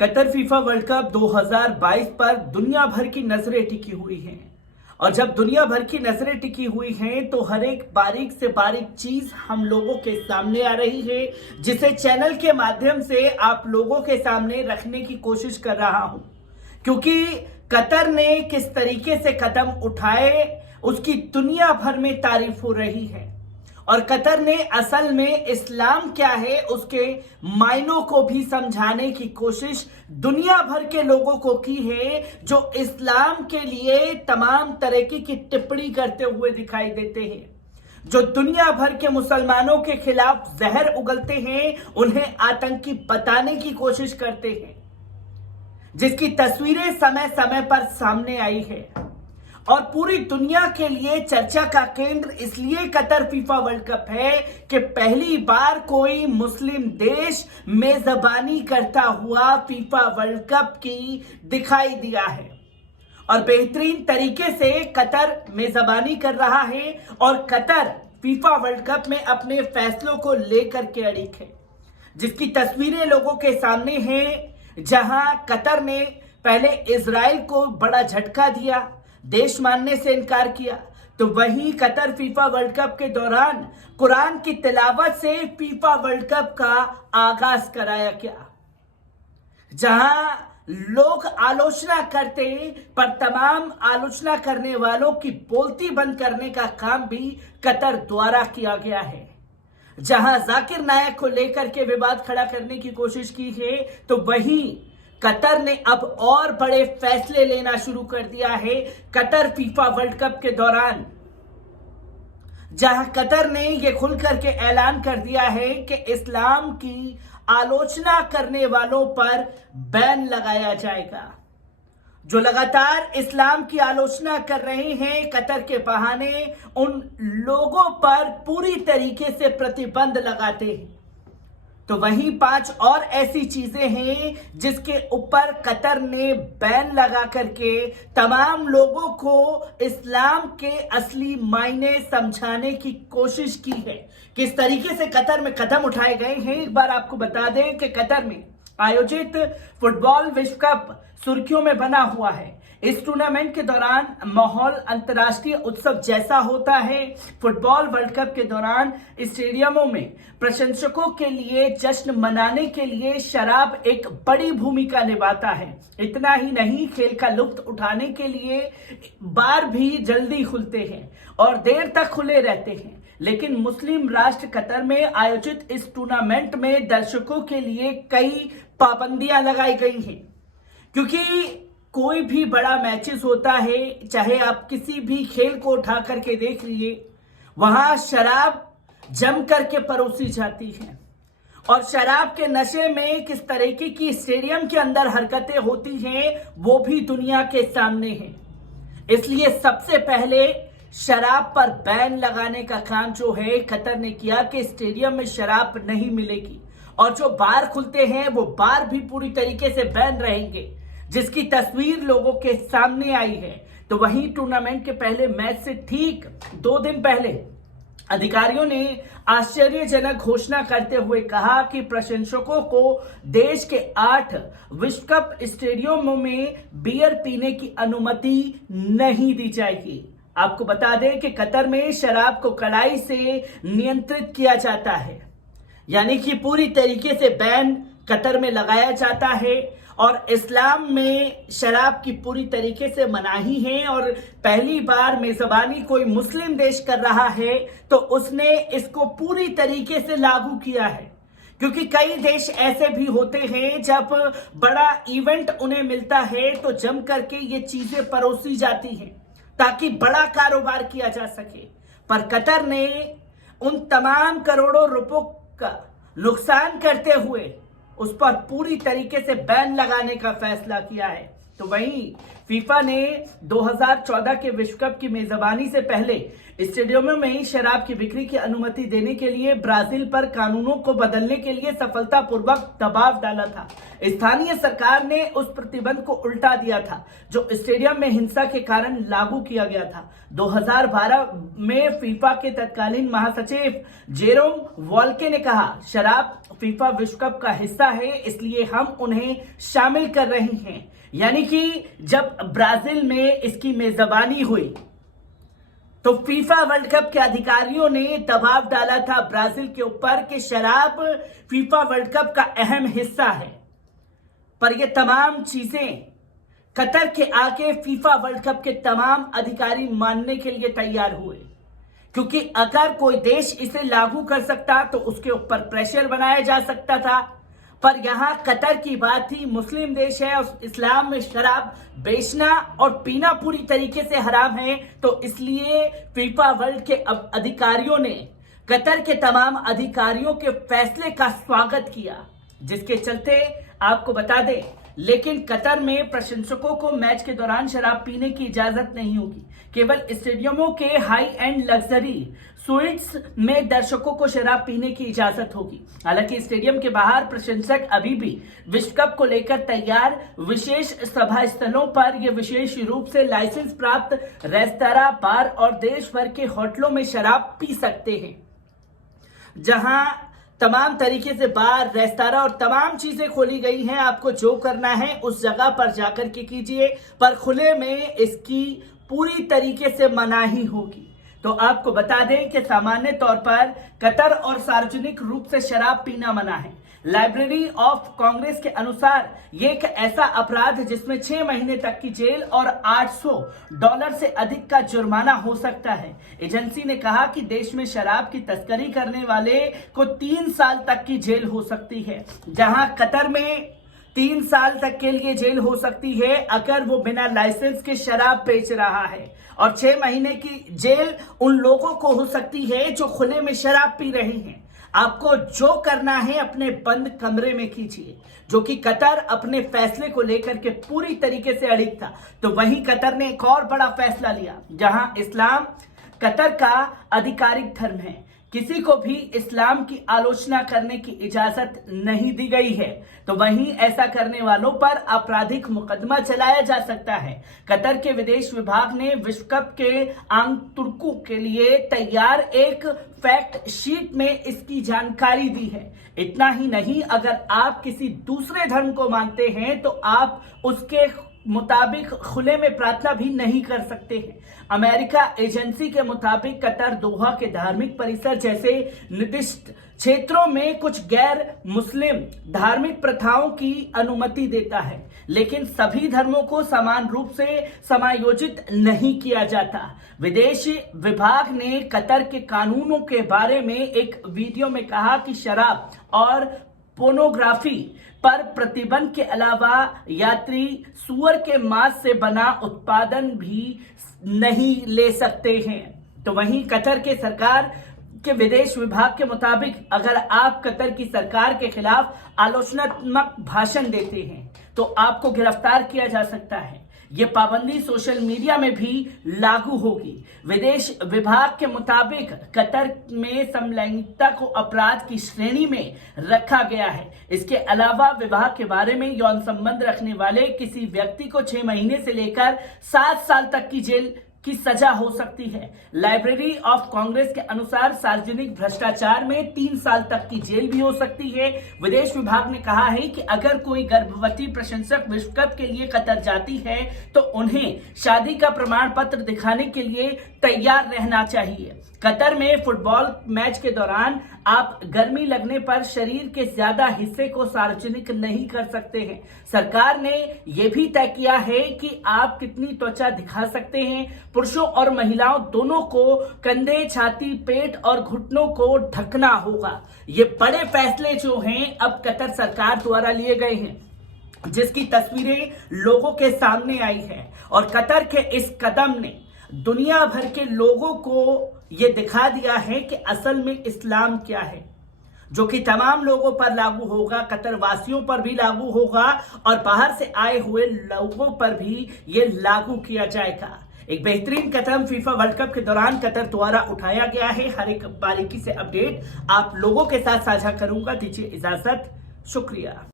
Qatar FIFA world cup 2022 पर दुनिया भर की नजरें टिकी हुई हैं। और जब दुनिया भर की नजरें टिकी हुई हैं तो हर एक बारीक से बारीक चीज हम लोगों के सामने आ रही है, जिसे चैनल के माध्यम से आप लोगों के सामने रखने की कोशिश कर रहा हूं। क्योंकि कतर ने किस तरीके से कदम उठाए उसकी दुनिया भर में तारीफ हो रही है। और कतर ने असल में इस्लाम क्या है उसके मायनों को भी समझाने की कोशिश दुनिया भर के लोगों को की है, जो इस्लाम के लिए तमाम तरीके की टिप्पणी करते हुए दिखाई देते हैं, जो दुनिया भर के मुसलमानों के खिलाफ जहर उगलते हैं, उन्हें आतंकी बताने की कोशिश करते हैं, जिसकी तस्वीरें समय समय पर सामने आई है। और पूरी दुनिया के लिए चर्चा का केंद्र इसलिए कतर फीफा वर्ल्ड कप है कि पहली बार कोई मुस्लिम देश मेजबानी करता हुआ फीफा वर्ल्ड कप की दिखाई दिया है। और बेहतरीन तरीके से कतर मेजबानी कर रहा है और कतर फीफा वर्ल्ड कप में अपने फैसलों को लेकर के अड़िग है, जिसकी तस्वीरें लोगों के सामने हैं। जहां कतर ने पहले इजराइल को बड़ा झटका दिया, देश मानने से इनकार किया, तो वहीं कतर फीफा वर्ल्ड कप के दौरान कुरान की तिलावत से फीफा वर्ल्ड कप का आगाज कराया गया। जहां लोग आलोचना करते पर तमाम आलोचना करने वालों की बोलती बंद करने का काम भी कतर द्वारा किया गया है। जहां जाकिर नायक को लेकर के विवाद खड़ा करने की कोशिश की है, तो वहीं कतर ने अब और बड़े फैसले लेना शुरू कर दिया है कतर फीफा वर्ल्ड कप के दौरान। जहां कतर ने यह खुल करके ऐलान कर दिया है कि इस्लाम की आलोचना करने वालों पर बैन लगाया जाएगा। जो लगातार इस्लाम की आलोचना कर रहे हैं कतर के बहाने, उन लोगों पर पूरी तरीके से प्रतिबंध लगाते हैं। तो वहीं 5 और ऐसी चीजें हैं जिसके ऊपर कतर ने बैन लगा करके तमाम लोगों को इस्लाम के असली मायने समझाने की कोशिश की है। किस तरीके से कतर में कदम उठाए गए हैं, एक बार आपको बता दें कि कतर में आयोजित फुटबॉल विश्व कप सुर्खियों में बना हुआ है। इस टूर्नामेंट के दौरान माहौल अंतर्राष्ट्रीय उत्सव जैसा होता है। फुटबॉल वर्ल्ड कप के दौरान स्टेडियमों में प्रशंसकों के लिए जश्न मनाने के लिए शराब एक बड़ी भूमिका निभाता है। इतना ही नहीं, खेल का लुत्फ उठाने के लिए बार भी जल्दी खुलते हैं और देर तक खुले रहते हैं। लेकिन मुस्लिम राष्ट्र कतर में आयोजित इस टूर्नामेंट में दर्शकों के लिए कई पाबंदियां लगाई गई हैं, क्योंकि कोई भी बड़ा मैचेस होता है, चाहे आप किसी भी खेल को उठा करके देख लिए, वहां शराब जम करके परोसी जाती है। और शराब के नशे में किस तरीके की स्टेडियम के अंदर हरकतें होती हैं वो भी दुनिया के सामने है। इसलिए सबसे पहले शराब पर बैन लगाने का काम जो है कतर ने किया कि स्टेडियम में शराब नहीं मिलेगी और जो बार खुलते हैं वो बार भी पूरी तरीके से बैन रहेंगे, जिसकी तस्वीर लोगों के सामने आई है। तो वहीं टूर्नामेंट के पहले मैच से ठीक 2 दिन पहले अधिकारियों ने आश्चर्यजनक घोषणा करते हुए कहा कि प्रशंसकों को देश के 8 विश्व कप स्टेडियमों में बियर पीने की अनुमति नहीं दी जाएगी। आपको बता दें कि कतर में शराब को कड़ाई से नियंत्रित किया जाता है, यानी कि पूरी तरीके से बैन कतर में लगाया जाता है। और इस्लाम में शराब की पूरी तरीके से मनाही है और पहली बार मेजबानी कोई मुस्लिम देश कर रहा है तो उसने इसको पूरी तरीके से लागू किया है। क्योंकि कई देश ऐसे भी होते हैं जब बड़ा इवेंट उन्हें मिलता है तो जम करके ये चीजें परोसी जाती हैं ताकि बड़ा कारोबार किया जा सके। पर कतर ने उन तमाम करोड़ों रुपयों का नुकसान करते हुए उस पर पूरी तरीके से बैन लगाने का फैसला किया है। तो वहीं फीफा ने 2014 के विश्व कप की मेजबानी से पहले स्टेडियमों में ही शराब की बिक्री की अनुमति देने के लिए ब्राजील पर कानूनों को बदलने के लिए सफलतापूर्वक दबाव डाला था। स्थानीय सरकार ने उस प्रतिबंध को उल्टा दिया था जो स्टेडियम में हिंसा के कारण लागू किया गया था। 2012 में फीफा के तत्कालीन महासचिव जेरोम वॉल्के ने कहा, शराब फीफा विश्व कप का हिस्सा है, इसलिए हम उन्हें शामिल कर रहे हैं। यानी कि जब ब्राजील में इसकी मेजबानी हुई तो फीफा वर्ल्ड कप के अधिकारियों ने दबाव डाला था ब्राजील के ऊपर कि शराब फीफा वर्ल्ड कप का अहम हिस्सा है। पर ये तमाम चीजें कतर के आगे फीफा वर्ल्ड कप के तमाम अधिकारी मानने के लिए तैयार हुए, क्योंकि अगर कोई देश इसे लागू कर सकता तो उसके ऊपर प्रेशर बनाया जा सकता था। पर यहां कतर की बात थी, मुस्लिम देश है और इस्लाम में शराब बेचना और पीना पूरी तरीके से हराम है, तो इसलिए फीफा वर्ल्ड के अधिकारियों ने कतर के तमाम अधिकारियों के फैसले का स्वागत किया, जिसके चलते आपको बता दें, लेकिन कतर में प्रशंसकों को मैच के दौरान शराब पीने की इजाजत नहीं होगी। केवल स्टेडियमों के हाई एंड लग्जरी स्वीट्स में दर्शकों को शराब पीने की इजाजत होगी। हालांकि स्टेडियम के बाहर प्रशंसक अभी भी विश्व कप को लेकर तैयार। विशेष सभा स्थलों पर यह विशेष रूप से लाइसेंस प्राप्त रेस्तरां, बार और देश भर के होटलों में शराब पी सकते हैं, जहां तमाम तरीके से बार, रेस्तरां और तमाम चीजें खोली गई हैं। आपको जो करना है उस जगह पर जाकर के कीजिए, पर खुले में इसकी पूरी तरीके से मनाही होगी। तो आपको बता दें कि सामान्य तौर पर कतर और सार्वजनिक रूप से शराब पीना मना है। लाइब्रेरी ऑफ कांग्रेस के अनुसार यह एक ऐसा अपराध जिसमें 6 महीने तक की जेल और $800 से अधिक का जुर्माना हो सकता है। एजेंसी ने कहा कि देश में शराब की तस्करी करने वाले को 3 साल तक की जेल हो सकती है, जहां कतर में 3 साल तक के लिए जेल हो सकती है अगर वो बिना लाइसेंस के शराब बेच रहा है, और 6 महीने की जेल उन लोगों को हो सकती है जो खुले में शराब पी रहे हैं। आपको जो करना है अपने बंद कमरे में कीजिए, जो कि कतर अपने फैसले को लेकर के पूरी तरीके से अड़िग था। तो वहीं कतर ने एक और बड़ा फैसला लिया, जहां इस्लाम कतर का आधिकारिक धर्म है, किसी को भी इस्लाम की आलोचना करने की इजाजत नहीं दी गई है। तो वहीं ऐसा करने वालों पर आपराधिक मुकदमा चलाया जा सकता है। कतर के विदेश विभाग ने विश्व कप के आंतुर्कों के लिए तैयार एक फैक्ट शीट में इसकी जानकारी दी है। इतना ही नहीं, अगर आप किसी दूसरे धर्म को मानते हैं तो आप उसके मुताबिक खुले में प्रार्थना भी नहीं कर सकते हैं। अमेरिका एजेंसी के मुताबिक कतर दोहा के धार्मिक परिसर जैसे निर्दिष्ट क्षेत्रों में कुछ गैर मुस्लिम धार्मिक प्रथाओं की अनुमति देता है, लेकिन सभी धर्मों को समान रूप से समायोजित नहीं किया जाता। विदेश विभाग ने कतर के कानूनों के बारे में एक वीडियो में कहा कि शराब और पोर्नोग्राफी पर प्रतिबंध के अलावा यात्री सूअर के मांस से बना उत्पादन भी नहीं ले सकते हैं। तो वहीं कतर के सरकार के विदेश विभाग के मुताबिक अगर आप कतर की सरकार के खिलाफ आलोचनात्मक भाषण देते हैं तो आपको गिरफ्तार किया जा सकता है। ये पाबंदी सोशल मीडिया में भी लागू होगी। विदेश विभाग के मुताबिक कतर में समलैंगिकता को अपराध की श्रेणी में रखा गया है। इसके अलावा विवाह के बारे में यौन संबंध रखने वाले किसी व्यक्ति को 6 महीने से लेकर 7 साल तक की जेल की सजा हो सकती है। लाइब्रेरी ऑफ कांग्रेस के अनुसार सार्वजनिक भ्रष्टाचार में 3 साल तक की जेल भी हो सकती है। विदेश विभाग ने कहा है कि अगर कोई गर्भवती प्रशंसक विश्व कप के लिए कतर जाती है तो उन्हें शादी का प्रमाण पत्र दिखाने के लिए तैयार रहना चाहिए। कतर में फुटबॉल मैच के दौरान आप गर्मी लगने पर शरीर के ज्यादा हिस्से को सार्वजनिक नहीं कर सकते हैं। सरकार ने यह भी तय किया है कि आप कितनी त्वचा दिखा सकते हैं। पुरुषों और महिलाओं दोनों को कंधे, छाती, पेट और घुटनों को ढकना होगा। ये बड़े फैसले जो हैं अब कतर सरकार द्वारा लिए गए हैं, जिसकी तस्वीरें लोगों के सामने आई है, और कतर के इस कदम ने दुनिया भर के लोगों को यह दिखा दिया है कि असल में इस्लाम क्या है। जो कि तमाम लोगों पर लागू होगा, कतर वासियों पर भी लागू होगा और बाहर से आए हुए लोगों पर भी ये लागू किया जाएगा। एक बेहतरीन कदम फीफा वर्ल्ड कप के दौरान कतर द्वारा उठाया गया है। हर एक बारीकी से अपडेट आप लोगों के साथ साझा करूंगा। दीजिए इजाजत, शुक्रिया।